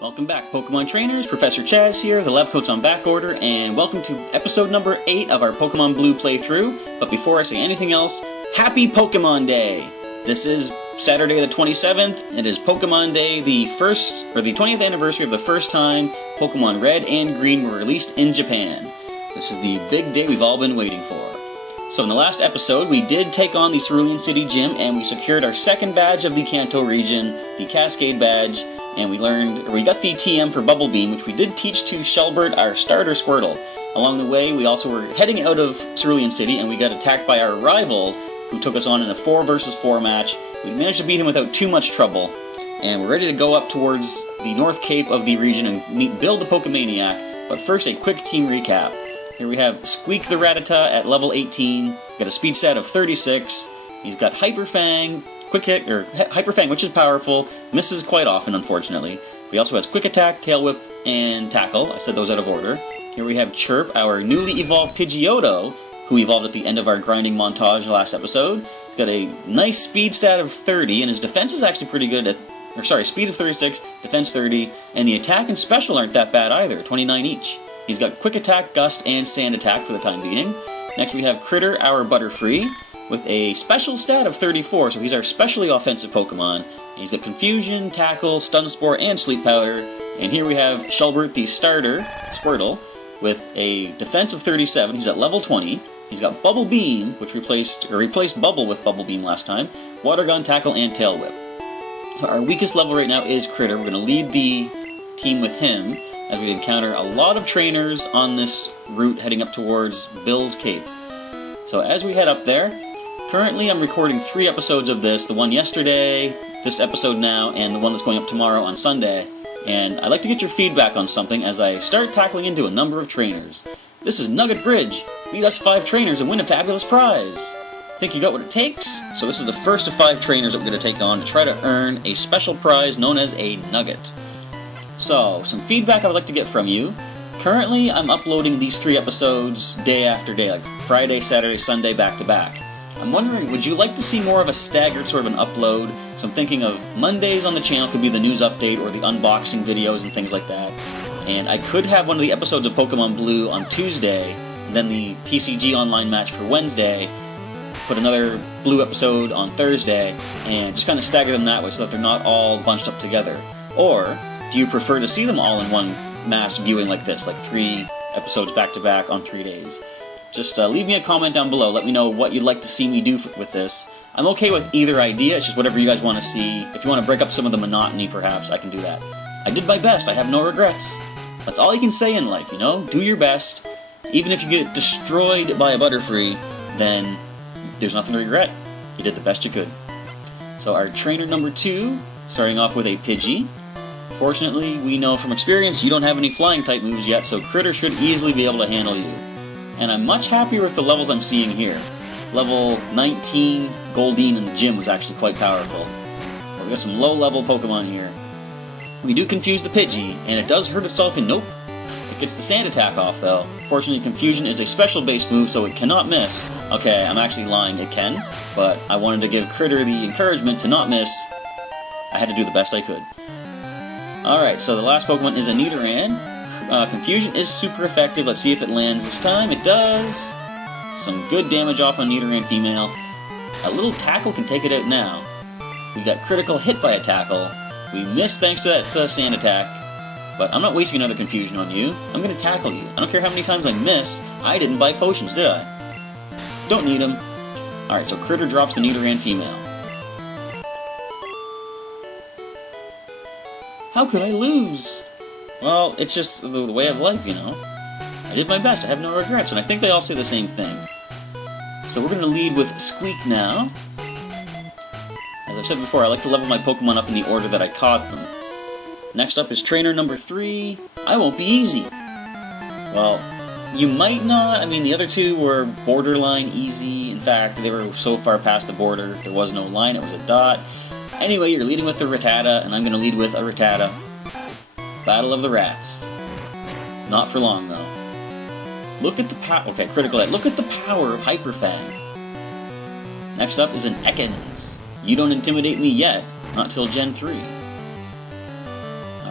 Welcome back, Pokemon trainers. Professor Chaz here, the lab coat's on back order, and welcome to episode number 8 of our Pokemon Blue playthrough. But before I say anything else, happy Pokemon Day! This is Saturday the 27th. It is Pokemon Day, the 20th anniversary of the first time Pokemon Red and Green were released in Japan. This is the big day we've all been waiting for. So in the last episode, we did take on the Cerulean City Gym, and we secured our second badge of the Kanto region, the Cascade badge, and we got the TM for Bubble Beam, which we did teach to Shelbert, our starter Squirtle. Along the way, we also were heading out of Cerulean City, and we got attacked by our rival, who took us on in a 4 versus 4 match. We managed to beat him without too much trouble, and we're ready to go up towards the North Cape of the region and meet Bill the Pokemaniac. But first, a quick team recap. Here we have Squeak the Rattata at level 18, got a speed stat of 36, he's got Hyper Fang, Hyper Fang, which is powerful, misses quite often, unfortunately. But he also has Quick Attack, Tail Whip, and Tackle. I said those out of order. Here we have Chirp, our newly evolved Pidgeotto, who evolved at the end of our grinding montage last episode. He's got a nice speed stat of 30, and his defense is actually pretty good speed of 36, defense 30, and the attack and special aren't that bad either, 29 each. He's got Quick Attack, Gust, and Sand Attack for the time being. Next we have Critter, our Butterfree, with a special stat of 34, so he's our specially offensive Pokemon. He's got Confusion, Tackle, Stun Spore, and Sleep Powder. And here we have Shelbert, the starter, Squirtle, with a defense of 37. He's at level 20. He's got Bubble Beam, which replaced Bubble with Bubble Beam last time, Water Gun, Tackle, and Tail Whip. So our weakest level right now is Critter. We're going to lead the team with him, as we encounter a lot of trainers on this route heading up towards Bill's Cape. So as we head up there, currently I'm recording 3 episodes of this, the one yesterday, this episode now, and the one that's going up tomorrow on Sunday. And I'd like to get your feedback on something as I start tackling into a number of trainers. This is Nugget Bridge. Beat us 5 trainers and win a fabulous prize. Think you got what it takes? So this is the first of 5 trainers that we're going to take on to try to earn a special prize known as a Nugget. So, some feedback I would like to get from you. Currently, I'm uploading these 3 episodes day after day, like Friday, Saturday, Sunday, back to back. I'm wondering, would you like to see more of a staggered sort of an upload? So I'm thinking of Mondays on the channel could be the news update or the unboxing videos and things like that. And I could have one of the episodes of Pokemon Blue on Tuesday, and then the TCG online match for Wednesday, put another Blue episode on Thursday, and just kind of stagger them that way so that they're not all bunched up together. Or do you prefer to see them all in one mass viewing like this, like 3 episodes back-to-back on 3 days? Just leave me a comment down below. Let me know what you'd like to see me do with this. I'm okay with either idea. It's just whatever you guys want to see. If you want to break up some of the monotony, perhaps, I can do that. I did my best. I have no regrets. That's all you can say in life, you know? Do your best. Even if you get destroyed by a Butterfree, then there's nothing to regret. You did the best you could. So our trainer number 2, starting off with a Pidgey. Fortunately, we know from experience you don't have any flying type moves yet, so Critter should easily be able to handle you. And I'm much happier with the levels I'm seeing here. Level 19 Goldeen in the gym was actually quite powerful. But we got some low-level Pokemon here. We do confuse the Pidgey, and it does hurt itself, and nope. It gets the Sand Attack off, though. Fortunately, Confusion is a special-based move, so it cannot miss. Okay, I'm actually lying, it can, but I wanted to give Critter the encouragement to not miss. I had to do the best I could. Alright, so the last Pokemon is a Nidoran. Confusion is super effective. Let's see if it lands this time. It does! Some good damage off on Nidoran female. A little Tackle can take it out now. We got critical hit by a Tackle. We missed thanks to that Sand Attack. But I'm not wasting another Confusion on you. I'm going to tackle you. I don't care how many times I miss. I didn't buy potions, did I? Don't need them. Alright, so Critter drops the Nidoran female. How could I lose? Well, it's just the way of life, you know. I did my best, I have no regrets, and I think they all say the same thing. So we're going to lead with Squeak now. As I've said before, I like to level my Pokemon up in the order that I caught them. Next up is trainer number 3. I won't be easy. Well, you might not. I mean, the other 2 were borderline easy. In fact, they were so far past the border, there was no line, it was a dot. Anyway, you're leading with the Rattata, and I'm going to lead with a Rattata. Battle of the Rats. Not for long, though. Look at the power. Okay, critical hit. Look at the power of Hyper Fang. Next up is an Ekans. You don't intimidate me yet. Not till Gen 3.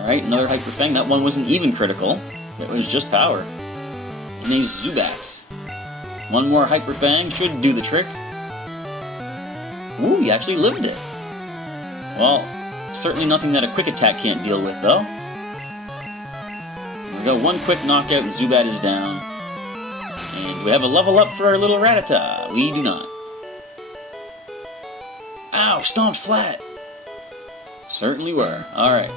Alright, another Hyper Fang. That one wasn't even critical. It was just power. And a Zubat. One more Hyper Fang should do the trick. Ooh, he actually lived it. Well, certainly nothing that a Quick Attack can't deal with, though. There we go, one quick knockout and Zubat is down. And we have a level up for our little Rattata. We do not. Ow, stomped flat. Certainly were. Alright.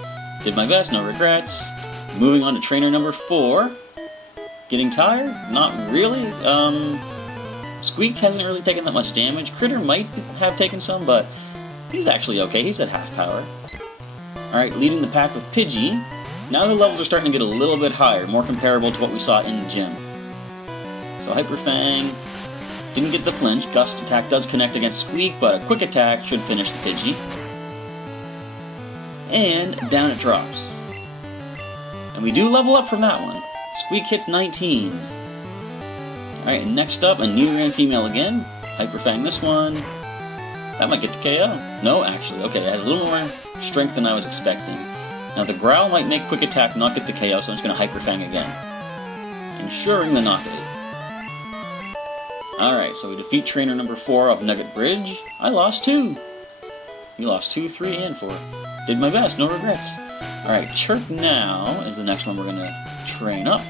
Did my best, no regrets. Moving on to trainer number 4. Getting tired? Not really. Squeak hasn't really taken that much damage. Critter might have taken some, but he's actually okay. He's at half power. Alright, leading the pack with Pidgey. Now the levels are starting to get a little bit higher, more comparable to what we saw in the gym. So Hyper Fang didn't get the flinch. Gust attack does connect against Squeak, but a quick attack should finish the Pidgey. And down it drops. And we do level up from that one. Squeak hits 19. Alright, next up, a new Grand Female again. Hyper Fang this one. That might get the KO. No, actually. Okay, it has a little more strength than I was expecting. Now the Growl might make Quick Attack not get the KO, so I'm just going to Hyper Fang again. Ensuring the knockout. Alright, so we defeat trainer number 4 of Nugget Bridge. I lost 2. You lost 2, 3, and 4. Did my best, no regrets. Alright, Chirp now is the next one we're going to train up.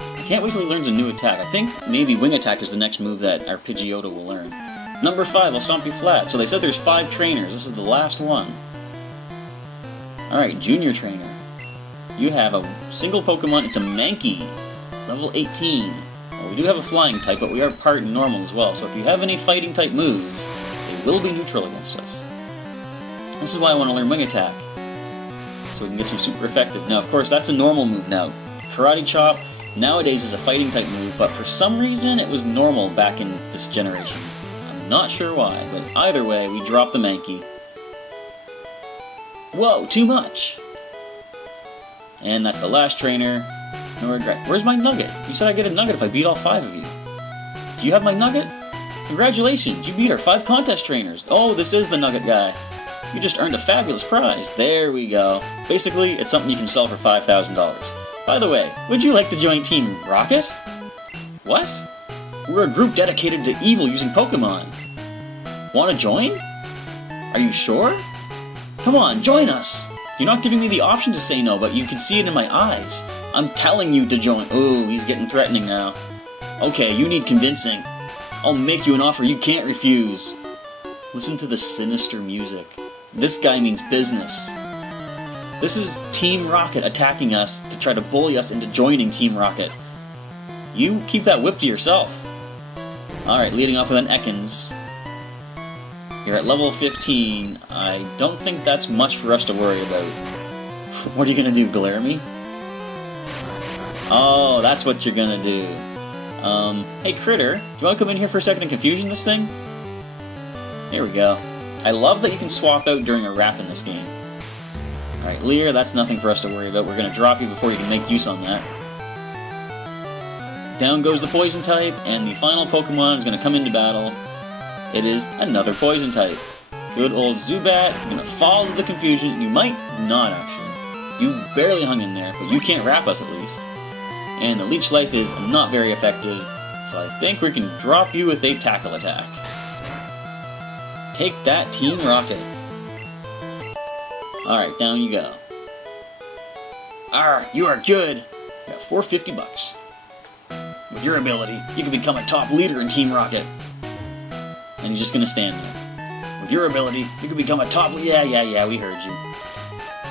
I can't wait till he learns a new attack. I think maybe Wing Attack is the next move that our Pidgeotto will learn. Number 5, I'll Stomp You Flat. So they said there's 5 trainers. This is the last one. Alright, Junior Trainer. You have a single Pokemon. It's a Mankey. Level 18. Well, we do have a Flying type, but we are part Normal as well. So if you have any Fighting type moves, they will be neutral against us. This is why I want to learn Wing Attack. So we can get some super effective. Now, of course, that's a normal move now. Karate Chop nowadays is a Fighting type move, but for some reason it was normal back in this generation. I'm not sure why, but either way, we drop the Mankey. Whoa, too much! And that's the last trainer. No regret. Where's my Nugget? You said I'd get a Nugget if I beat all 5 of you. Do you have my Nugget? Congratulations, you beat our 5 contest trainers. Oh, this is the Nugget guy. You just earned a fabulous prize. There we go. Basically, it's something you can sell for $5,000. By the way, would you like to join Team Rocket? What? We're a group dedicated to evil using Pokemon. Want to join? Are you sure? Come on, join us! You're not giving me the option to say no, but you can see it in my eyes. I'm telling you to join. Ooh, he's getting threatening now. Okay, you need convincing. I'll make you an offer you can't refuse. Listen to the sinister music. This guy means business. This is Team Rocket attacking us to try to bully us into joining Team Rocket. You keep that whip to yourself. Alright, leading off with an Ekans. You're at level 15. I don't think that's much for us to worry about. What are you gonna do, glare at me? Oh, that's what you're gonna do. Hey Critter, do you wanna come in here for a second and confusion this thing? Here we go. I love that you can swap out during a wrap in this game. Alright, Leer, that's nothing for us to worry about. We're gonna drop you before you can make use on that. Down goes the Poison type, and the final Pokemon is gonna come into battle. It is another Poison type. Good old Zubat. You're gonna fall into the confusion. You might not, actually. You barely hung in there, but you can't wrap us at least. And the Leech Life is not very effective, so I think we can drop you with a Tackle Attack. Take that, Team Rocket. Alright, down you go. Arr, you are good. You got $450. With your ability, you can become a top leader in Team Rocket. And you're just gonna stand there. With your ability, you can become a top leader. Yeah, we heard you.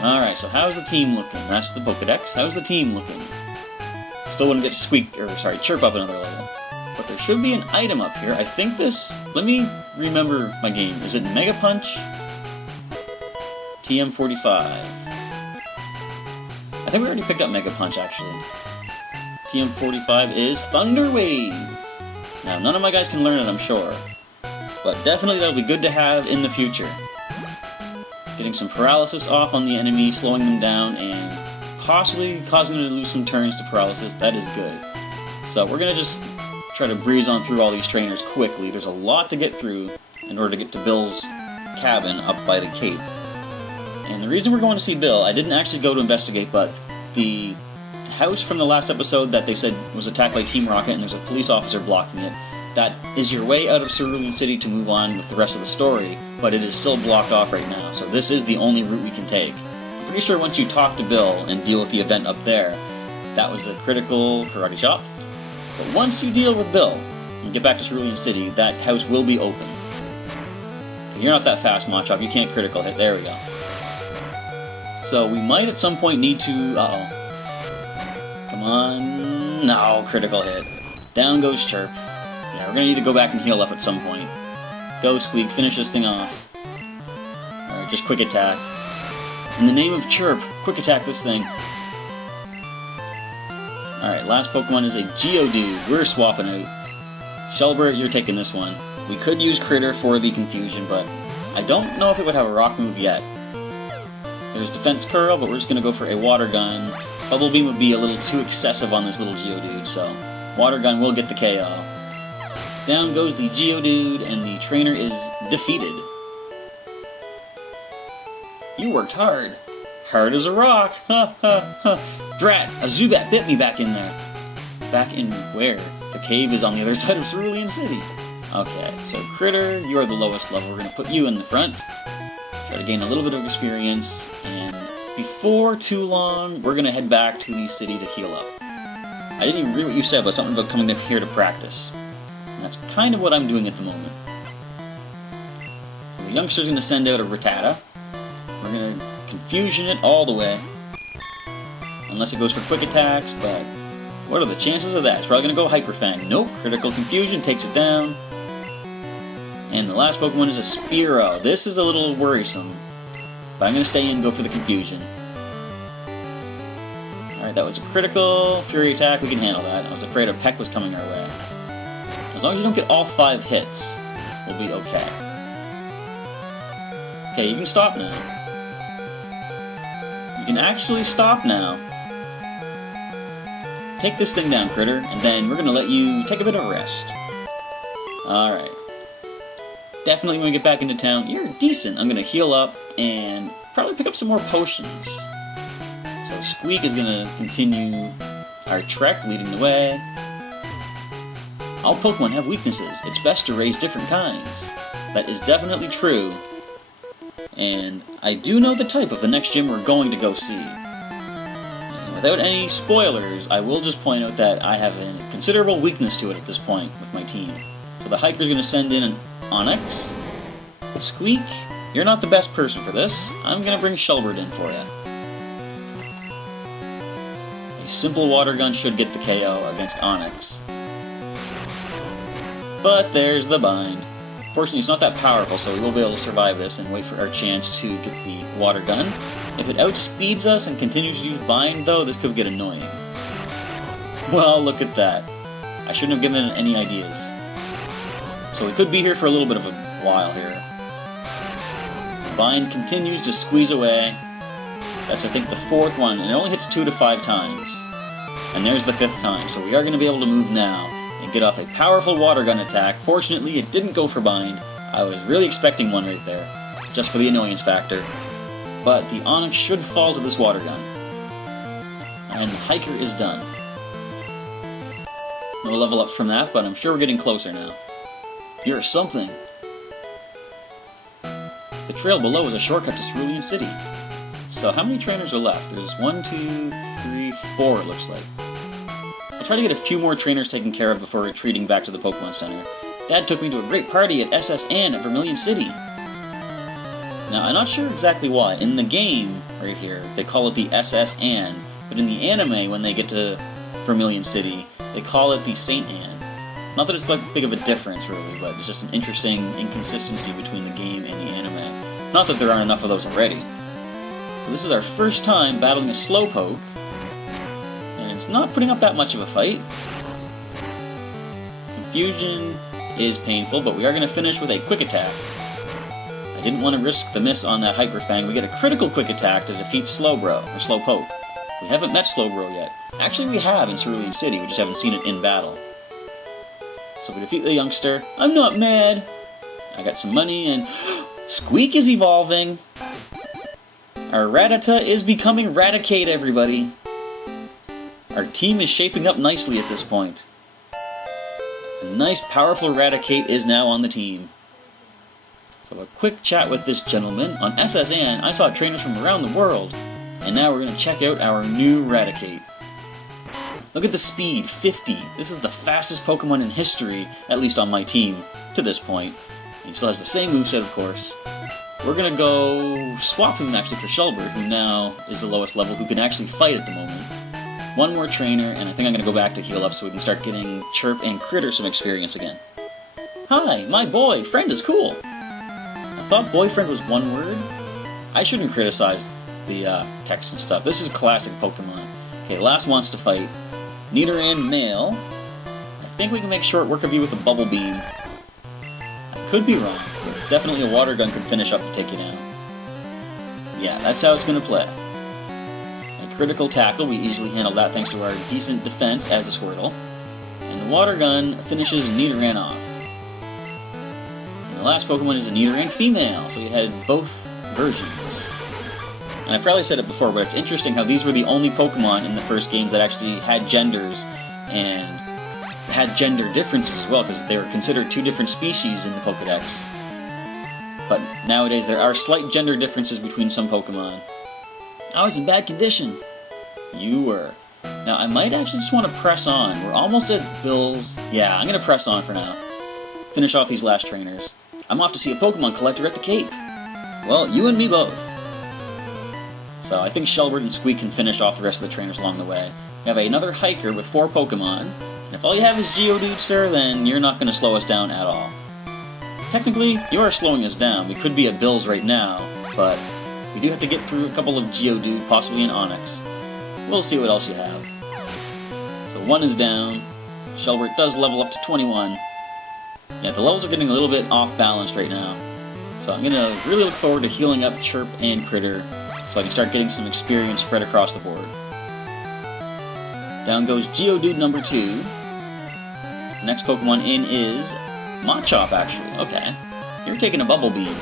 Alright, so how's the team looking? That's the Pokedex. How's the team looking? Still wouldn't get Chirp up another level. But there should be an item up here. I think this... Let me remember my game. Is it Mega Punch? TM45. I think we already picked up Mega Punch, actually. TM45 is Thunder Wave. Now, none of my guys can learn it, I'm sure. But definitely that'll be good to have in the future. Getting some paralysis off on the enemy, slowing them down, and possibly causing them to lose some turns to paralysis. That is good. So we're going to just try to breeze on through all these trainers quickly. There's a lot to get through in order to get to Bill's cabin up by the cape. And the reason we're going to see Bill, I didn't actually go to investigate, but the house from the last episode that they said was attacked by Team Rocket and there's a police officer blocking it, that is your way out of Cerulean City to move on with the rest of the story, but it is still blocked off right now, so this is the only route we can take. I'm pretty sure once you talk to Bill and deal with the event up there, that was a critical karate chop. But once you deal with Bill and get back to Cerulean City, that house will be open. You're not that fast, Machop. You can't critical hit. There we go. So we might at some point need to... Uh-oh. Come on. No, critical hit. Down goes Chirp. Yeah, we're going to need to go back and heal up at some point. Go, Squeak. Finish this thing off. Alright, just quick attack. In the name of Chirp, quick attack this thing. Alright, last Pokemon is a Geodude. We're swapping out. Shelbert, you're taking this one. We could use Critter for the confusion, but I don't know if it would have a rock move yet. There's Defense Curl, but we're just going to go for a Water Gun. Bubble Beam would be a little too excessive on this little Geodude, so Water Gun will get the KO. Down goes the Geodude, and the trainer is defeated. You worked hard. Hard as a rock. Ha ha ha. Drat, a Zubat bit me back in there. Back in where? The cave is on the other side of Cerulean City. Okay, so Critter, you are the lowest level. We're going to put you in the front. Try to gain a little bit of experience, and before too long, we're going to head back to the city to heal up. I didn't even read what you said, but something about coming here to practice. And that's kind of what I'm doing at the moment. So the youngster's going to send out a Rattata. We're going to confusion it all the way. Unless it goes for quick attacks, but what are the chances of that? It's probably going to go Hyper Fang. Nope, critical confusion takes it down. And the last Pokemon is a Spearow. This is a little worrisome, but I'm going to stay in and go for the confusion. Alright, that was a critical Fury attack. We can handle that. I was afraid a Peck was coming our way. As long as you don't get all 5 hits, we'll be okay. Okay, you can stop now. You can actually stop now. Take this thing down, Critter, and then we're going to let you take a bit of rest. Alright. Definitely when we get back into town, you're decent. I'm going to heal up and probably pick up some more potions. So Squeak is going to continue our trek, leading the way. All Pokemon have weaknesses. It's best to raise different kinds. That is definitely true. And I do know the type of the next gym we're going to go see. And without any spoilers, I will just point out that I have a considerable weakness to it at this point with my team. So the Hiker's going to send in an Onix. Squeak, you're not the best person for this. I'm going to bring Shelbert in for you. A simple Water Gun should get the KO against Onix. But there's the bind. Fortunately, it's not that powerful, so we will be able to survive this and wait for our chance to get the Water Gun. If it outspeeds us and continues to use bind, though, this could get annoying. Well, look at that. I shouldn't have given it any ideas. So we could be here for a little bit of a while here. Bind continues to squeeze away. That's, I think, the 4th one, and it only hits 2 to 5 times. And there's the 5th time, so we are going to be able to move now and get off a powerful Water Gun attack. Fortunately, it didn't go for bind. I was really expecting one right there, just for the annoyance factor. But the Onix should fall to this Water Gun. And the Hiker is done. No level up from that, but I'm sure we're getting closer now. You're something. The trail below is a shortcut to Cerulean City. So how many trainers are left? There's 1, 2, 3, 4 it looks like. I'll try to get a few more trainers taken care of before retreating back to the Pokemon Center. Dad took me to a great party at SS Anne at Vermilion City. Now, I'm not sure exactly why. In the game, right here, they call it the SS Anne, but in the anime, when they get to Vermilion City, they call it the Saint Anne. Not that it's like big of a difference, really, but it's just an interesting inconsistency between the game and the anime. Not that there aren't enough of those already. So this is our first time battling a Slowpoke, and it's not putting up that much of a fight. Confusion is painful, but we are going to finish with a Quick Attack. I didn't want to risk the miss on that Hyper Fang. We get a critical Quick Attack to defeat Slowpoke. We haven't met Slowbro yet. Actually, we have in Cerulean City, we just haven't seen it in battle. So we defeat the youngster. I'm not mad! I got some money, and Squeak is evolving! Our Rattata is becoming Raticate, everybody. Our team is shaping up nicely at this point. A nice, powerful Raticate is now on the team. So a quick chat with this gentleman. On SSN, I saw trainers from around the world. And now we're going to check out our new Raticate. Look at the speed, 50. This is the fastest Pokemon in history, at least on my team, to this point. He still has the same moveset, of course. We're going to go swap him actually for Shelbert, who now is the lowest level, who can actually fight at the moment. One more trainer, and I think I'm going to go back to heal up so we can start getting Chirp and Critter some experience again. Hi, my boy, friend is cool. I thought boyfriend was one word. I shouldn't criticize the text and stuff. This is classic Pokemon. Okay, last wants to fight. Nidoran male. I think we can make short work of you with a Bubble Beam. I could be wrong, but definitely a Water Gun could finish up to take you down. Yeah, that's how it's going to play. A critical tackle, we easily handle that thanks to our decent defense as a Squirtle. And the Water Gun finishes Nidoran off. And the last Pokemon is a Nidoran female, so we had both versions. And I probably said it before, but it's interesting how these were the only Pokemon in the first games that actually had genders and had gender differences as well, because they were considered two different species in the Pokedex. But nowadays there are slight gender differences between some Pokemon. I was in bad condition. You were. Now I might actually just want to press on. We're almost at Bill's. Yeah, I'm going to press on for now. Finish off these last trainers. I'm off to see a Pokemon collector at the Cape. Well, you and me both. So I think Shelbert and Squeak can finish off the rest of the trainers along the way. We have another hiker with 4 Pokemon, and if all you have is Geodude, sir, then you're not going to slow us down at all. Technically, you are slowing us down. We could be at Bill's right now, but we do have to get through a couple of Geodude, possibly an Onix. We'll see what else you have. So 1 is down. Shelbert does level up to 21. Yeah, the levels are getting a little bit off balanced right now. So I'm going to really look forward to healing up Chirp and Critter, so I can start getting some experience spread across the board. Down goes Geodude number 2. The next Pokemon in is Machop, actually. Okay. You're taking a Bubble Beam.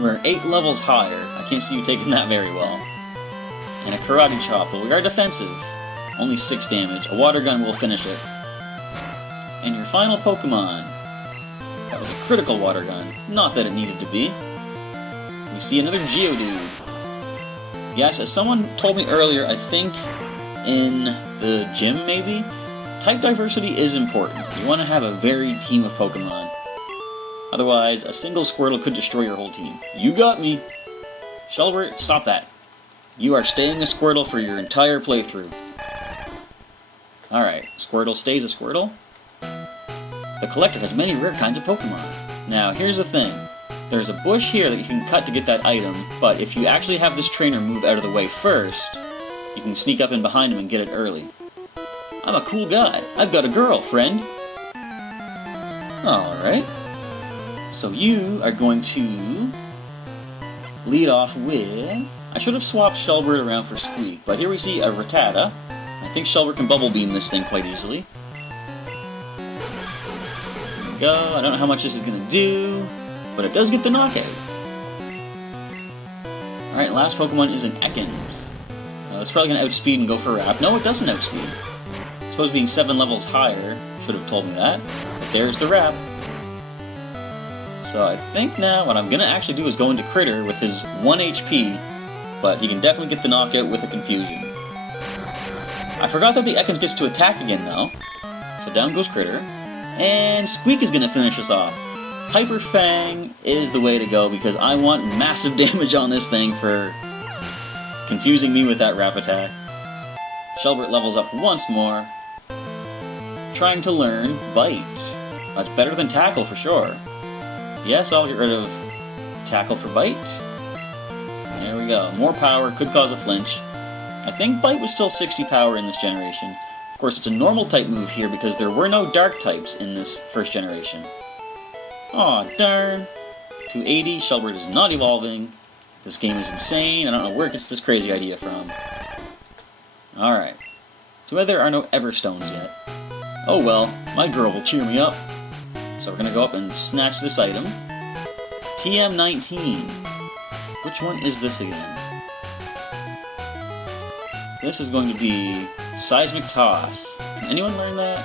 We're 8 levels higher. I can't see you taking that very well. And a Karate Chop, but we are defensive. Only 6 damage. A Water Gun will finish it. And your final Pokemon. That was a critical Water Gun. Not that it needed to be. We see another Geodude. Yes, as someone told me earlier, I think in the gym maybe, type diversity is important. You want to have a varied team of Pokemon. Otherwise, a single Squirtle could destroy your whole team. You got me! Shelbert, stop that. You are staying a Squirtle for your entire playthrough. Alright, Squirtle stays a Squirtle. The collector has many rare kinds of Pokemon. Now, here's the thing. There's a bush here that you can cut to get that item, but if you actually have this trainer move out of the way first, you can sneak up in behind him and get it early. I'm a cool guy. I've got a girl, friend. Alright. So you are going to lead off with... I should have swapped Shelbert around for Squeak, but here we see a Rattata. I think Shelbert can Bubble Beam this thing quite easily. There we go. I don't know how much this is going to do, but it does get the knockout. Alright, last Pokemon is an Ekans. It's probably going to outspeed and go for a Wrap. No, it doesn't outspeed. I suppose being 7 levels higher should have told me that. But there's the Wrap. So I think now what I'm going to actually do is go into Critter with his 1 HP, but he can definitely get the knockout with a Confusion. I forgot that the Ekans gets to attack again though. So down goes Critter. And Squeak is going to finish us off. Hyper Fang is the way to go because I want massive damage on this thing for confusing me with that Wrap attack. Shelbert levels up once more. Trying to learn Bite. That's better than Tackle for sure. Yes, I'll get rid of Tackle for Bite. There we go. More power, could cause a flinch. I think Bite was still 60 power in this generation. Of course, it's a normal type move here because there were no dark types in this first generation. Aw, darn. 280, Shelbert is not evolving. This game is insane. I don't know where it gets this crazy idea from. Alright. Too bad there are no Everstones yet. Oh well, my girl will cheer me up. So we're going to go up and snatch this item. TM19. which one is this again? This is going to be Seismic Toss. Can anyone learn that?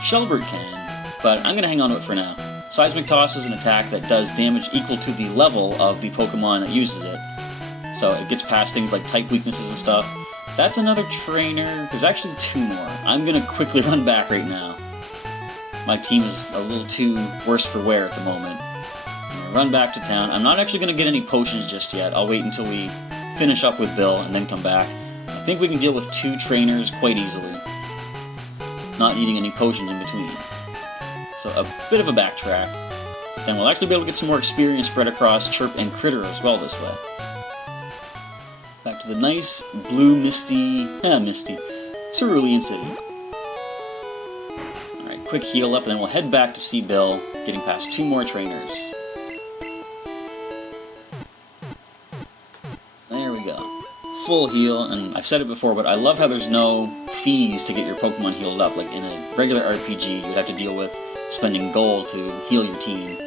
Shelbert can, but I'm going to hang on to it for now. Seismic Toss is an attack that does damage equal to the level of the Pokemon that uses it. So it gets past things like type weaknesses and stuff. That's another trainer. There's actually 2 more. I'm going to quickly run back right now. My team is a little too worse for wear at the moment. I'm going to run back to town. I'm not actually going to get any potions just yet. I'll wait until we finish up with Bill and then come back. I think we can deal with 2 trainers quite easily. Not needing any potions in between. So a bit of a backtrack. Then we'll actually be able to get some more experience spread across Chirp and Critter as well this way. Back to the nice, blue, misty Cerulean City. Alright, quick heal up, and then we'll head back to see Bill, getting past 2 more trainers. There we go. Full heal, and I've said it before, but I love how there's no fees to get your Pokemon healed up. Like in a regular RPG, you would have to deal with spending gold to heal your team,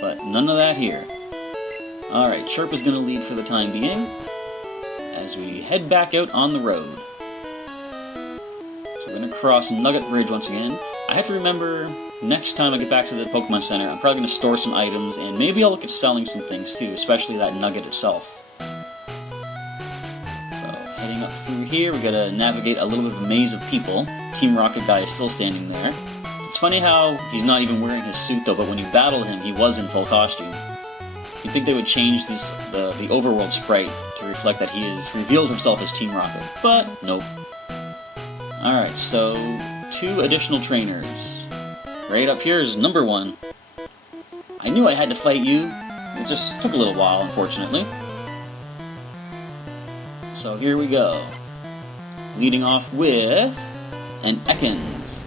but none of that here. Alright, Chirp is going to lead for the time being, as we head back out on the road. So we're going to cross Nugget Bridge once again. I have to remember, next time I get back to the Pokemon Center, I'm probably going to store some items, and maybe I'll look at selling some things too, especially that nugget itself. So, heading up through here, we got to navigate a little bit of a maze of people. Team Rocket guy is still standing there. It's funny how he's not even wearing his suit though, but when you battle him, he was in full costume. You'd think they would change the overworld sprite to reflect that he has revealed himself as Team Rocket, but nope. Alright, so 2 additional trainers. Right up here is number 1. I knew I had to fight you. It just took a little while, unfortunately. So here we go. Leading off with an Ekans.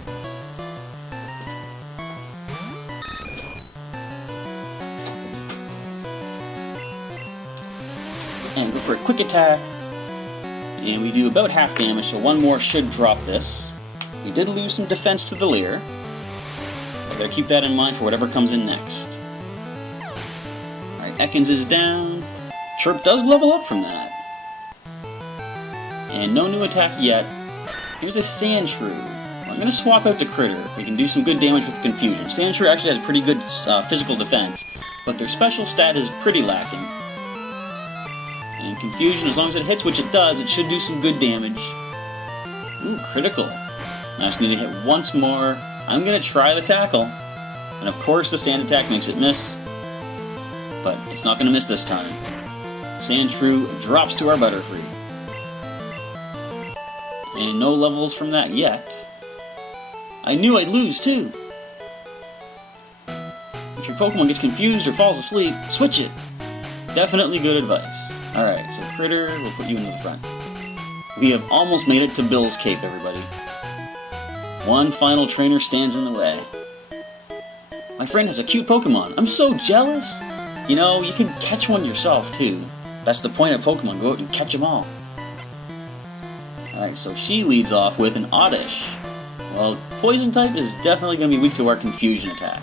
And go for a quick attack, and we do about half damage, so 1 more should drop this. We did lose some defense to the Leer. I better keep that in mind for whatever comes in next. Alright, Ekans is down. Chirp does level up from that. And no new attack yet. Here's a Sandshrew. I'm going to swap out to Critter. We can do some good damage with Confusion. Sandshrew actually has pretty good physical defense, but their special stat is pretty lacking. And Confusion, as long as it hits, which it does, it should do some good damage. Ooh, critical. I just need to hit once more. I'm going to try the Tackle. And of course the Sand attack makes it miss. But it's not going to miss this time. Sandshrew drops to our Butterfree. And no levels from that yet. I knew I'd lose too. If your Pokemon gets confused or falls asleep, switch it. Definitely good advice. Alright, so Critter, we'll put you into the front. We have almost made it to Bill's Cape, everybody. 1 final trainer stands in the way. My friend has a cute Pokemon. I'm so jealous! You know, you can catch one yourself, too. That's the point of Pokemon, go out and catch them all. Alright, so she leads off with an Oddish. Well, Poison type is definitely going to be weak to our Confusion attack.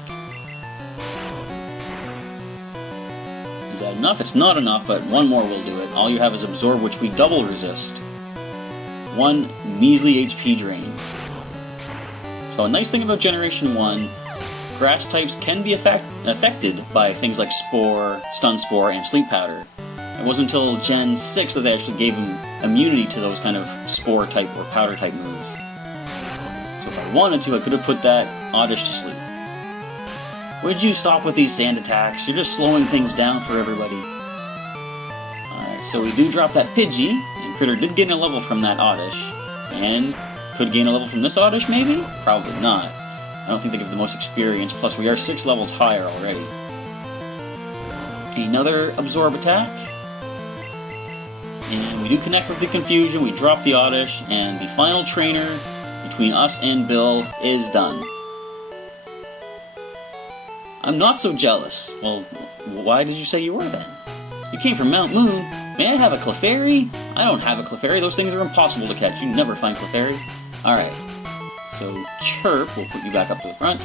Is that enough? It's not enough, but 1 more will do it. All you have is Absorb, which we double resist. 1 measly HP drain. So a nice thing about Generation 1, grass types can be affected by things like Spore, Stun Spore, and Sleep Powder. It wasn't until Gen 6 that they actually gave them immunity to those kind of Spore type or Powder type moves. So if I wanted to, I could have put that Oddish to sleep. Would you stop with these sand attacks? You're just slowing things down for everybody. Alright, so we do drop that Pidgey, and Critter did gain a level from that Oddish. And could gain a level from this Oddish, maybe? Probably not. I don't think they give the most experience, plus we are 6 levels higher already. Another Absorb attack. And we do connect with the Confusion, we drop the Oddish, and the final trainer between us and Bill is done. I'm not so jealous. Well, why did you say you were then? You came from Mount Moon. May I have a Clefairy? I don't have a Clefairy. Those things are impossible to catch. You never find Clefairy. Alright. So, Chirp, we'll put you back up to the front.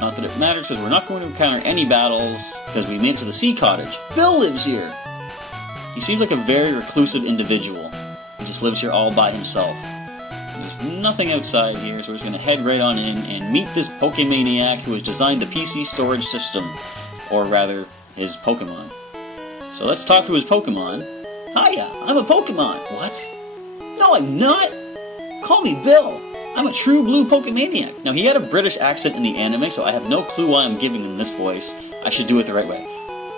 Not that it matters, because we're not going to encounter any battles, because we made it to the Sea Cottage. Bill lives here! He seems like a very reclusive individual. He just lives here all by himself. There's nothing outside here, so we're just going to head right on in and meet this Pokemaniac who has designed the PC storage system. Or rather, his Pokemon. So let's talk to his Pokemon. Hiya, I'm a Pokemon. What? No, I'm not. Call me Bill. I'm a true blue Pokemaniac. Now, he had a British accent in the anime, so I have no clue why I'm giving him this voice. I should do it the right way.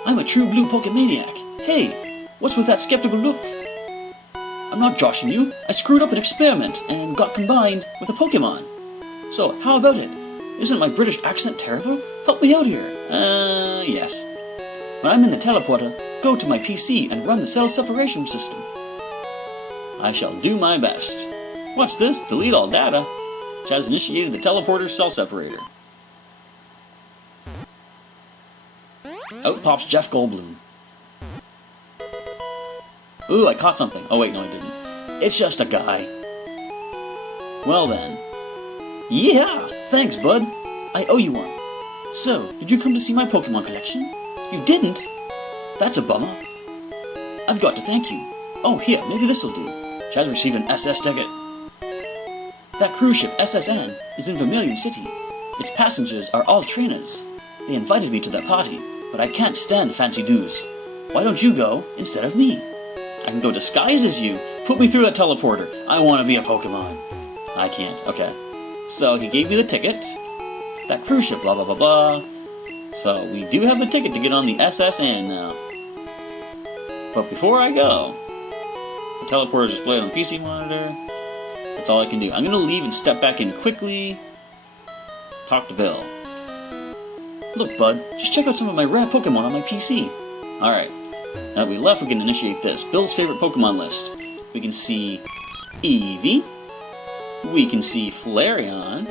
I'm a true blue Pokemaniac. Hey, what's with that skeptical look? I'm not joshing you. I screwed up an experiment and got combined with a Pokemon. So, how about it? Isn't my British accent terrible? Help me out here. Yes. When I'm in the teleporter, go to my PC and run the cell separation system. I shall do my best. What's this? Delete all data. Chaz initiated the teleporter cell separator. Out pops Jeff Goldblum. Ooh, I caught something. Oh wait, no I didn't. It's just a guy. Well then. Yeah! Thanks, bud. I owe you one. So, did you come to see my Pokemon collection? You didn't? That's a bummer. I've got to thank you. Oh, here, maybe this'll do. Chaz received an SS ticket. That cruise ship, SSN, is in Vermilion City. Its passengers are all trainers. They invited me to their party, but I can't stand fancy dues. Why don't you go instead of me? I can go disguised as you. Put me through that teleporter. I want to be a Pokemon. I can't. Okay. So he gave me the ticket. That cruise ship, blah, blah, blah, blah. So we do have the ticket to get on the SSN now. But before I go, the teleporter is displayed on the PC monitor. That's all I can do. I'm going to leave and step back in quickly. Talk to Bill. Look, bud, just check out some of my rare Pokemon on my PC. Alright. Now that we left, we can initiate this. Bill's favorite Pokemon list. We can see Eevee. We can see Flareon.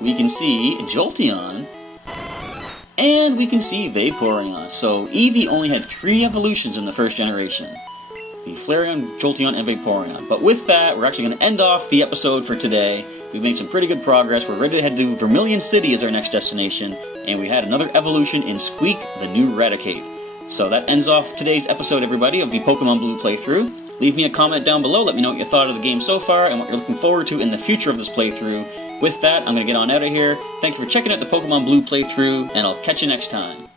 We can see Jolteon. And we can see Vaporeon. So Eevee only had 3 evolutions in the first generation. The Flareon, Jolteon, and Vaporeon. But with that, we're actually going to end off the episode for today. We've made some pretty good progress. We're ready to head to Vermilion City as our next destination. And we had another evolution in Squeak, the new Raticate. So that ends off today's episode, everybody, of the Pokemon Blue playthrough. Leave me a comment down below. Let me know what you thought of the game so far and what you're looking forward to in the future of this playthrough. With that, I'm going to get on out of here. Thank you for checking out the Pokemon Blue playthrough, and I'll catch you next time.